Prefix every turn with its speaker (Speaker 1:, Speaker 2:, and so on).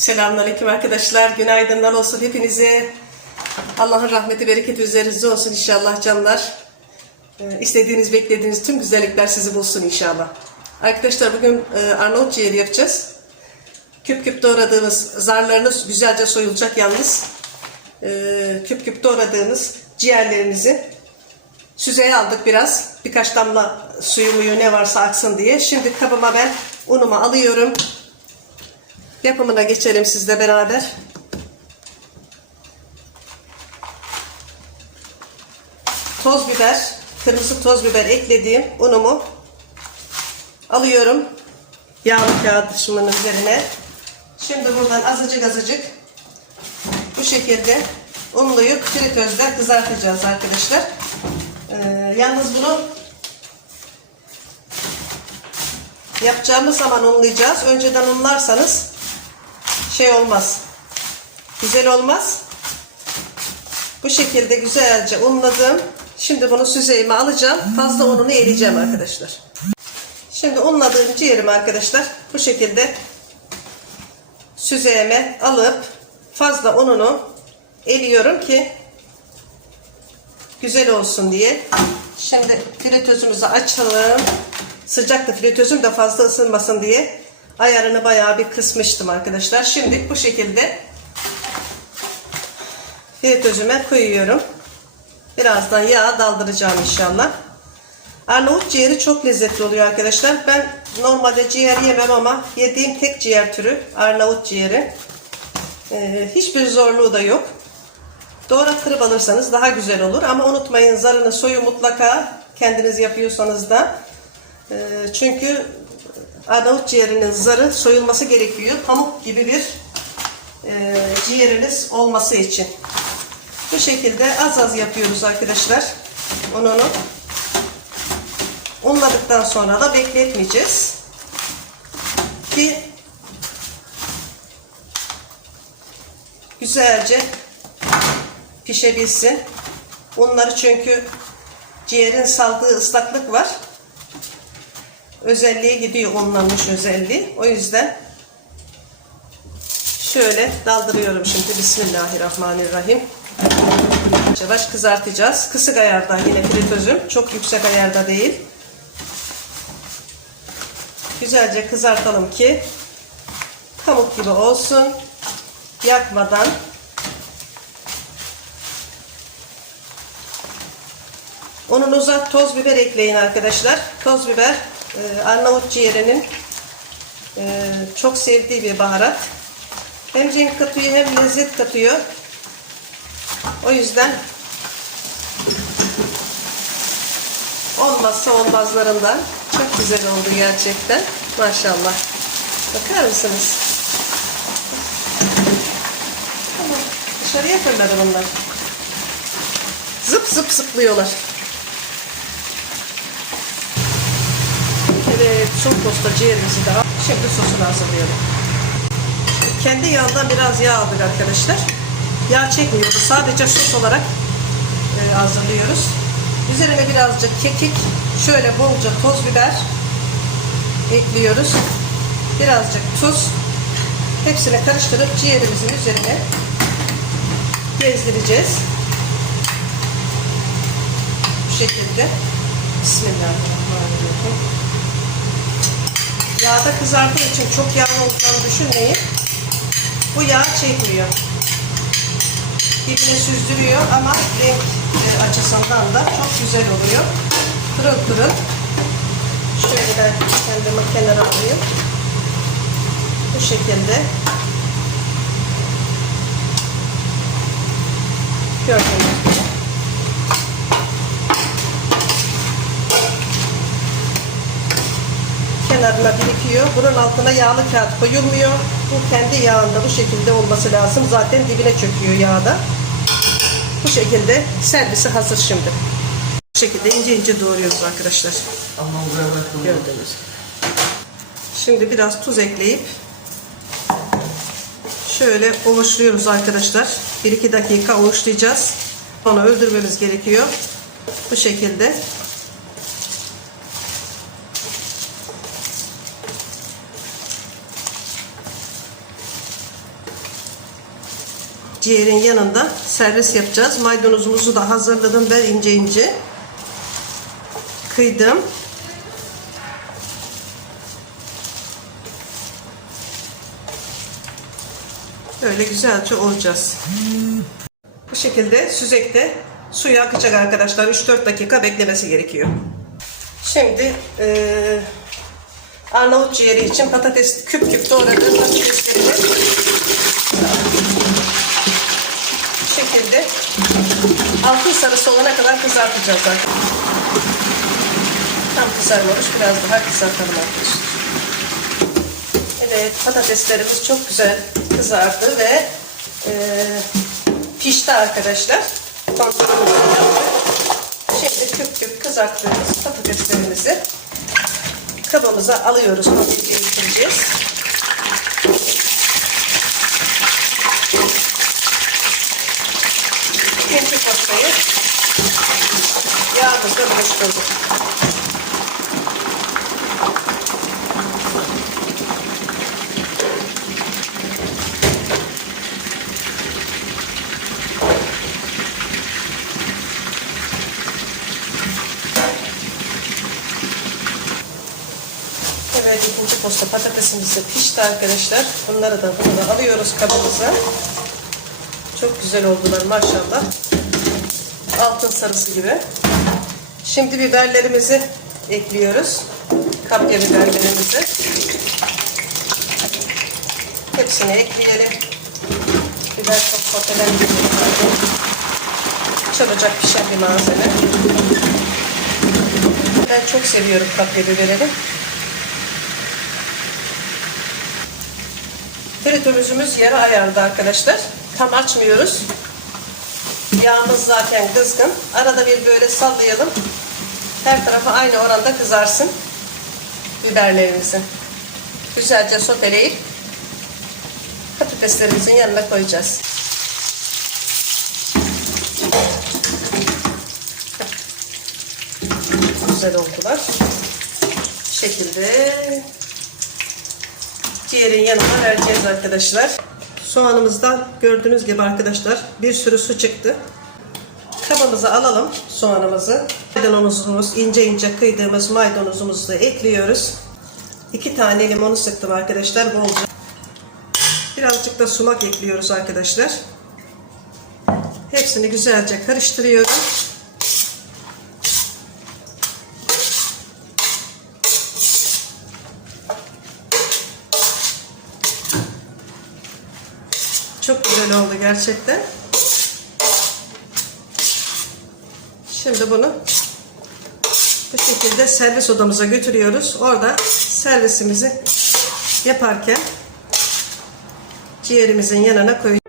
Speaker 1: Selamünaleyküm arkadaşlar. Günaydınlar olsun hepinize. Allah'ın rahmeti, bereketi üzerinizde olsun inşallah canlar. Ee, istediğiniz, beklediğiniz tüm güzellikler sizi bulsun inşallah. Arkadaşlar bugün e, Arnavut ciğeri yapacağız. Küp küp doğradığımız zarlarınız güzelce soyulacak yalnız. Ee, küp küp doğradığımız ciğerlerimizi süzeye aldık biraz. Birkaç damla suyu muyu ne varsa aksın diye. Şimdi kabıma ben unumu alıyorum. Yapımına geçelim sizle beraber. Toz biber, kırmızı toz biber eklediğim unumu alıyorum. Yağlı kağıdışımın üzerine. Şimdi buradan azıcık azıcık bu şekilde unlayıp fritözde kızartacağız arkadaşlar. Ee, yalnız bunu yapacağımız zaman unlayacağız. Önceden unlarsanız şey olmaz. Güzel olmaz. Bu şekilde güzelce unladım. Şimdi bunu süzeyime alacağım. Fazla ununu eleyeceğim arkadaşlar. Şimdi unladığım ciğerimi arkadaşlar bu şekilde süzeyime alıp fazla ununu eliyorum ki güzel olsun diye. Şimdi fritözümüzü açalım. Sıcaktı fritözüm de fazla ısınmasın diye ayarını bayağı bir kısmıştım arkadaşlar. Şimdi bu şekilde fritözüme koyuyorum. Birazdan yağ daldıracağım inşallah. Arnavut ciğeri çok lezzetli oluyor arkadaşlar. Ben normalde ciğer yemem ama yediğim tek ciğer türü Arnavut ciğeri. Ee, hiçbir zorluğu da yok. Doğrattırıp alırsanız daha güzel olur. Ama unutmayın zarını soyu mutlaka kendiniz yapıyorsanız da. Ee, çünkü Arnavut ciğerinin zarı soyulması gerekiyor. Pamuk gibi bir e, ciğeriniz olması için. Bu şekilde az az yapıyoruz arkadaşlar. Ununu. Unladıktan sonra da bekletmeyeceğiz. Ki güzelce pişebilsin. Unları çünkü ciğerin saldığı ıslaklık var. Özelliğe gidiyor unlanmış özelliği. O yüzden şöyle daldırıyorum şimdi. Bismillahirrahmanirrahim. Yavaş kızartacağız. Kısık ayarda yine fritözüm. Çok yüksek ayarda değil. Güzelce kızartalım ki pamuk gibi olsun. Yakmadan Ununuza toz biber ekleyin arkadaşlar. Toz biber e, Arnavut ciğerinin e, çok sevdiği bir baharat. Hem renk katıyor hem lezzet katıyor. O yüzden olmazsa olmazlarından çok güzel oldu gerçekten. Maşallah. Bakar mısınız? Tamam. Dışarıya fırladı bunlar. Zıp zıp zıplıyorlar. Son posta ciğerimizi de al. Şimdi sosunu hazırlayalım. Kendi yağından biraz yağ aldık arkadaşlar. Yağ çekmiyoruz. Sadece sos olarak e, hazırlıyoruz. Üzerine birazcık kekik, şöyle bolca toz biber ekliyoruz. Birazcık tuz. Hepsini karıştırıp ciğerimizin üzerine gezdireceğiz. Bu şekilde. Bismillahirrahmanirrahim. Yağda kızardığı için çok yağlı olacağını düşünmeyin. Bu yağ çekmiyor. Dibine süzdürüyor ama renk e, açısından da çok güzel oluyor. Pırıl pırıl. Şöyle ben kendimi kenara alayım. Bu şekilde. Gördüğünüz gibi. kenarına birikiyor. Bunun altına yağlı kağıt koyulmuyor. Bu kendi yağında bu şekilde olması lazım. Zaten dibine çöküyor yağda. Bu şekilde servisi hazır şimdi. Bu şekilde ince ince doğruyoruz arkadaşlar. Gördüğünüz gibi. Şimdi biraz tuz ekleyip şöyle ovuçluyoruz arkadaşlar. 1-2 dakika ovuçlayacağız. Onu öldürmemiz gerekiyor. Bu şekilde. Ciğerin yanında servis yapacağız. Maydanozumuzu da hazırladım ben ince ince. Kıydım. Böyle güzelce olacağız. Bu şekilde süzekte suyu akacak arkadaşlar. 3-4 dakika beklemesi gerekiyor. Şimdi eee Arnavut ciğeri için patates küp küp doğradığım patateslerimi bu şekilde altın sarısı olana kadar kızartacağız zaten. Tam kızarmamış biraz daha kızartalım arkadaşlar. Evet patateslerimiz çok güzel kızardı ve e, pişti arkadaşlar. Şimdi küp küp kızarttığımız patateslerimizi kabımıza alıyoruz. Hafifçe bitireceğiz. İkinci postayı yağımızla buluşturduk. Evet ikinci posta patatesimiz de pişti arkadaşlar. Bunları da bunu da alıyoruz kabımıza. Çok güzel oldular maşallah. Altın sarısı gibi. Şimdi biberlerimizi ekliyoruz. Kapya biberlerimizi. Hepsini ekleyelim. Biber çok sotelendiğinde çabucak pişen bir malzeme. Ben çok seviyorum kapya biberini. Fritörümüzümüz yarı ayarda arkadaşlar. Tam açmıyoruz. Yağımız zaten kızgın. Arada bir böyle sallayalım. Her tarafı aynı oranda kızarsın. Biberlerimizi. Güzelce soteleyip patateslerimizin yanına koyacağız. Güzel oldular. Bu şekilde ciğerin yanına vereceğiz arkadaşlar. Soğanımızdan gördüğünüz gibi arkadaşlar bir sürü su çıktı. Kabımıza alalım soğanımızı. Maydanozumuz, ince ince kıydığımız maydanozumuzu da ekliyoruz. İki tane limonu sıktım arkadaşlar bolca. Birazcık da sumak ekliyoruz arkadaşlar. Hepsini güzelce karıştırıyorum. Çok güzel oldu gerçekten. Şimdi bunu bu şekilde servis odamıza götürüyoruz. Orada servisimizi yaparken ciğerimizin yanına koyacağız.